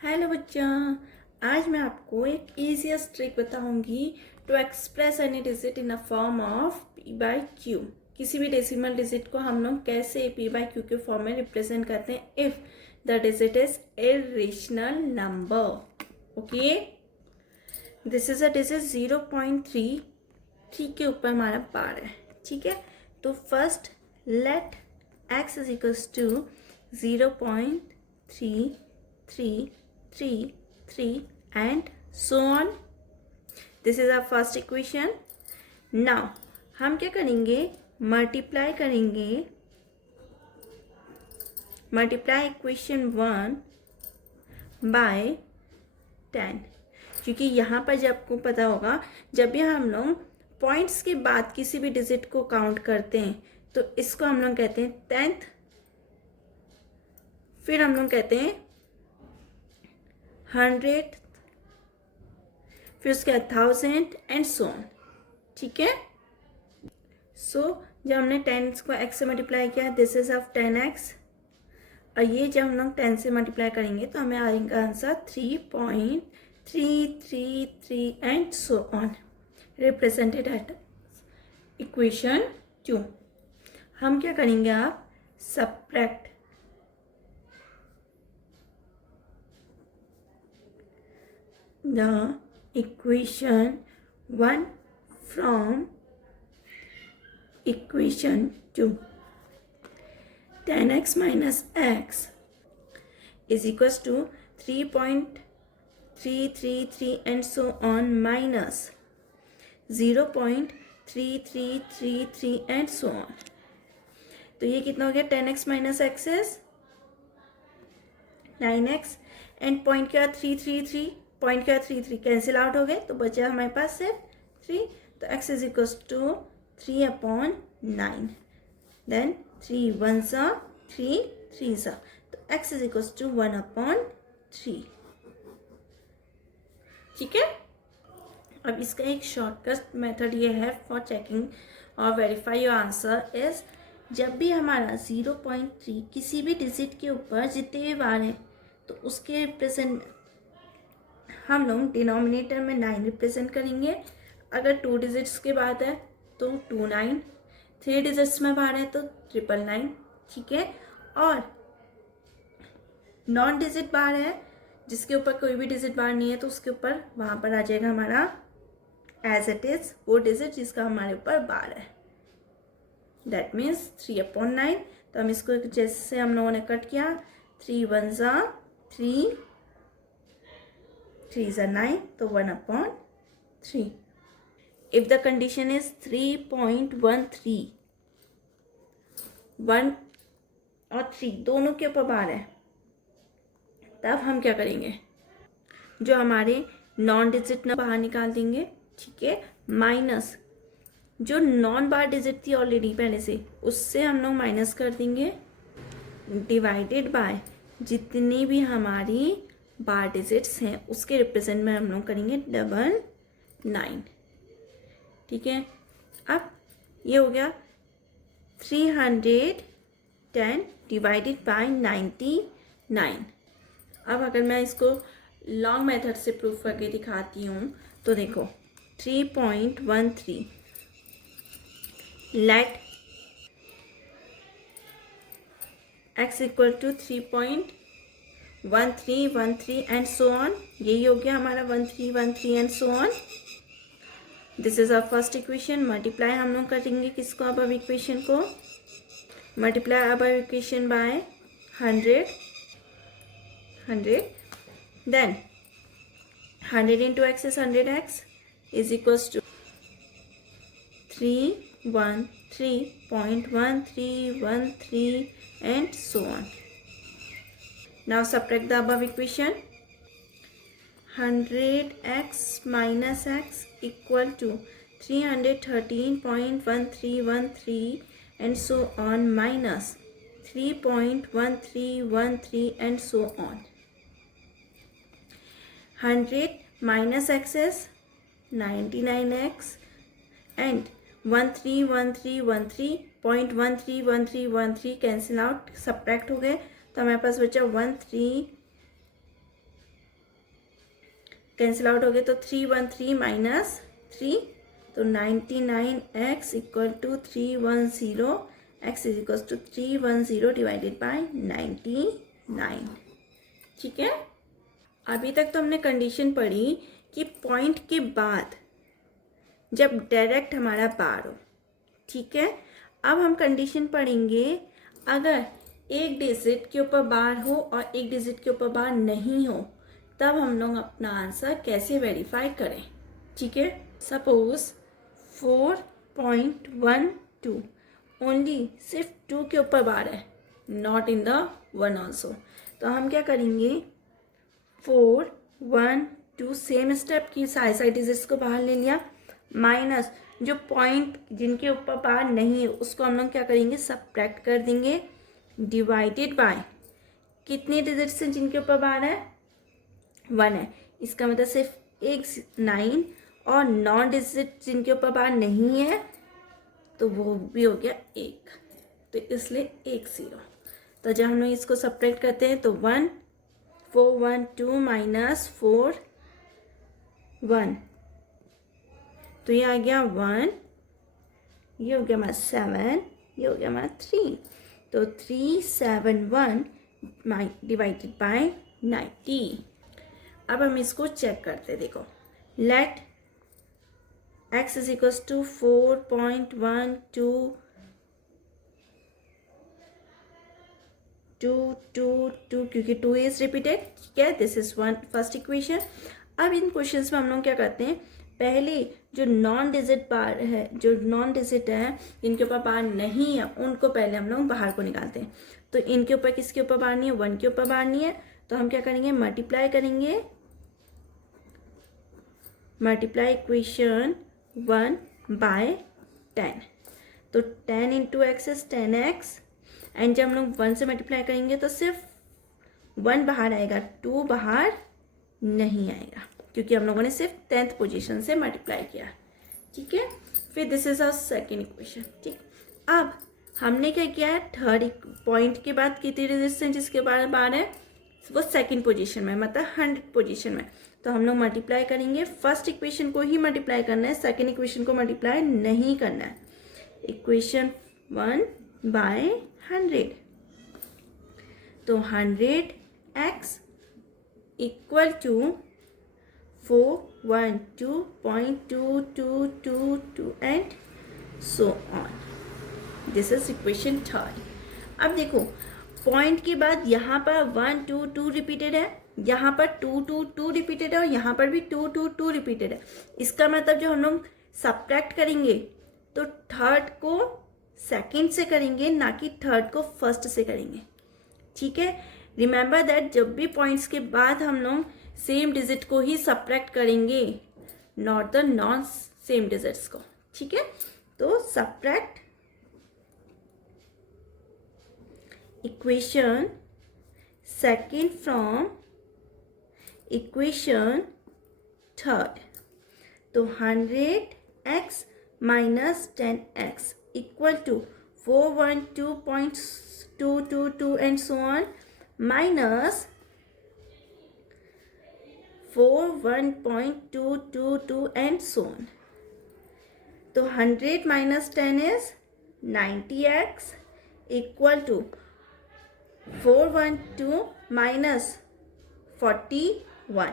Hello बच्चों, आज मैं आपको एक ईजीएस्ट ट्रिक बताऊंगी to express any digit in a form of P by Q. किसी भी डेसिमल डिजिट को हम लोग कैसे पी बाई क्यू के फॉर्म में रिप्रेजेंट करते हैं if the digit is irrational number. Okay, this is a digit 0.3 ठीक के ऊपर हमारा बार है। ठीक है, तो first let x is equals to 0.333 and so on. This is our first equation. Now हम क्या करेंगे, मल्टीप्लाई करेंगे, मल्टीप्लाई इक्वेशन 1 बाय 10, क्योंकि यहाँ पर जब आपको पता होगा जब भी हम लोग पॉइंट्स के बाद किसी भी डिजिट को काउंट करते हैं तो इसको हम लोग कहते हैं 10th, फिर हम लोग कहते हैं 100, फिर उसके बाद 1000 एंड सो ऑन। ठीक है, सो जब हमने 10 को x से मल्टीप्लाई किया, दिस इज ऑफ 10x, और ये जब हम लोग 10 से मल्टीप्लाई करेंगे तो हमें आएगा answer 3.333 and so on, represented at equation 2। हम क्या करेंगे, आप subtract the equation 1 from equation 2. 10x minus x is equals to 3.333 and so on minus 0.3333 and so on. तो ये कितना हो गया, 10x minus x is 9x and point क्या 333, पॉइंट क्या 3 कैंसिल आउट हो गए तो बचा हमारे पास सिर्फ 3, तो x is equals to 3/9, then 3 1 सा 3 3 सा, तो x इज इक्वल्स टू 1/3। ठीक है, अब इसका एक शॉर्टकट मेथड ये है फॉर चेकिंग और वेरीफाई योर आंसर इज, जब भी हमारा 0.3 किसी भी डिजिट के ऊपर जितने भी बार है तो उसके रिप्रेजेंट हम लोग डिनोमिनेटर में 9 रिप्रेजेंट करेंगे। अगर 2 डिजिट्स के बाद है तो 29, 3 डिजिट्स में बार है तो 999। ठीक है, और नॉन डिजिट बार है जिसके ऊपर कोई भी डिजिट बार नहीं है तो उसके ऊपर वहाँ पर आ जाएगा हमारा एज इट इज वो डिजिट जिसका हमारे ऊपर बार है, दैट मीन्स 3/9। तो हम इसको जैसे हम लोगों ने कट किया, 3 1 सा 3 3 is 9, तो 1/3। If the condition is 3.13, 1 और 3 दोनों के ऊपर बार है, तब हम क्या करेंगे, जो हमारे नॉन डिजिट ना बाहर निकाल देंगे। ठीक है, माइनस जो नॉन बार डिजिट थी ऑलरेडी पहले से, उससे हम लोग माइनस कर देंगे, डिवाइडेड बाय जितनी भी हमारी बार डिजिट्स हैं उसके रिप्रेजेंट में हम लोग करेंगे 999। ठीक है, अब ये हो गया 310 डिवाइडेड बाय 99। अब अगर मैं इसको लॉन्ग मेथड से प्रूफ करके दिखाती हूँ तो देखो 3.13 let x equal to 3.1313 and so on, यही हो गया हमारा 1313 and so on. This is our first equation. Multiply हम लोग करेंगे किसको, अब इक्वेशन को मल्टीप्लाई अब equation by 100, then 100 into x is 100x is equals to 313.1313 and so on. Now subtract the above equation. 100x minus x equal to 313.1313 and so on minus 3.1313 and so on. 100 minus x is 99x and 131313.131313 cancel out, subtract हो गए तो हमारे पास बचा 13 cancel out हो गए तो 313 minus 3, तो 99x equal to 310, x is equal to 310 divided by 99। ठीक है, अभी तक तो हमने कंडीशन पढ़ी कि पॉइंट के बाद जब डायरेक्ट हमारा बार हो। ठीक है, अब हम कंडीशन पढ़ेंगे अगर एक डिजिट के ऊपर बार हो और एक डिजिट के ऊपर बार नहीं हो, तब हम लोग अपना आंसर कैसे वेरीफाई करें। ठीक है, सपोज 4.12 ओनली सिर्फ 2 के ऊपर बार है, नॉट इन द 1 ऑल्सो, तो हम क्या करेंगे 4 1 2 सेम स्टेप की साइड डिजिट्स को बाहर ले लिया, माइनस जो पॉइंट जिनके ऊपर बार नहीं है उसको हम लोग क्या करेंगे सब्ट्रैक्ट कर देंगे, डिवाइडेड बाय कितने डिजिट्स हैं जिनके ऊपर बार है 1 है, इसका मतलब सिर्फ एक 9, और नॉन डिजिट जिनके ऊपर बार नहीं है तो वो भी हो गया 1, तो इसलिए 1 0। तो जब हम लोग इसको सब्ट्रैक्ट करते हैं तो 1 4 1 2 माइनस 4 1, तो ये आ गया 1, ये हो गया हमारा 7, ये हो गया हमारा 3, तो 371 डिवाइडेड बाय 90। अब हम इसको चेक करते हैं, देखो let x is equals to 4.1222, क्योंकि 2 इज रिपीटेड। ठीक है, this is one first equation. अब इन क्वेश्चंस में हम लोग क्या करते हैं, पहले जो नॉन डिजिट बार है, जो नॉन डिजिट है जिनके ऊपर बार नहीं है उनको पहले हम लोग बाहर को निकालते हैं। तो इनके ऊपर किसके ऊपर बार नहीं है, 1 के ऊपर बार नहीं है, तो हम क्या करेंगे मल्टीप्लाई करेंगे, मल्टीप्लाई इक्वेशन 1 बाय 10, तो 10 into x is 10x, and जब हम लोग 1 से मल्टीप्लाई करेंगे तो सिर्फ 1 बाहर आएगा, 2 बाहर नहीं आएगा, क्योंकि हम लोगों ने सिर्फ 10th पोजीशन से मल्टीप्लाई किया। ठीक है, फिर this is our second equation. ठीक, अब हमने क्या किया है, थर्ड पॉइंट के बाद कितनी डिजिट्स हैं जिसके बार है वो सेकंड पोजीशन में, मतलब 100 पोजीशन में, तो हम लोग मल्टीप्लाई करेंगे, फर्स्ट इक्वेशन को ही मल्टीप्लाई करना है, सेकंड इक्वेशन को मल्टीप्लाई नहीं करना है। इक्वेशन 1 बाय 100, तो 100x equal to 412.2222 and so on. This is equation third. अब देखो पॉइंट के बाद यहाँ पर 1 2 2 रिपीटेड है, यहाँ पर 2 2 2 रिपीटेड है, और यहाँ पर भी 2 2 2 रिपीटेड है। इसका मतलब जो हम लोग सब्ट्रैक्ट करेंगे तो थर्ड को सेकंड से करेंगे, ना कि थर्ड को फर्स्ट से करेंगे। ठीक है, रिमेंबर दैट जब भी पॉइंट्स के बाद हम लोग सेम डिजिट को ही सब्ट्रैक्ट करेंगे, not the non same digits को। ठीक है, तो subtract equation second from equation third, तो 100x minus 10x equal to 412.222 and so on minus 41.222 and so on. तो 100 minus 10 is 90x equal to 412 minus 41,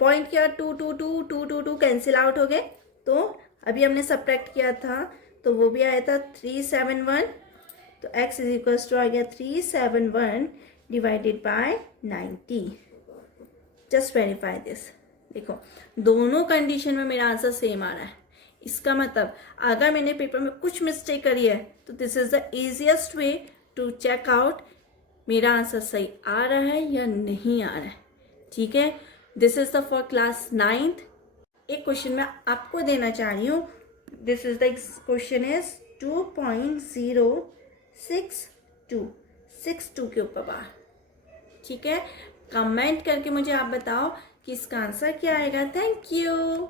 point क्या 2 2 2 2 2 2 cancel out हो गए, तो अभी हमने सब्ट्रैक्ट किया था तो वो भी आया था 371, तो x इज इक्वल्स टू आ गया 371 divided by 90। Just verify this, देखो दोनों कंडीशन में मेरा आंसर सेम आ रहा है। इसका मतलब अगर मैंने पेपर में कुछ मिस्टेक करी है तो this is the easiest way to check out मेरा आंसर सही आ रहा है या नहीं आ रहा है। ठीक है, this is the for class 9th। एक क्वेश्चन मैं आपको देना चाह रही हूँ, this is the question is 2.062 के ऊपर बार। ठीक है, कमेंट करके मुझे आप बताओ कि इसका आंसर क्या आएगा। Thank you.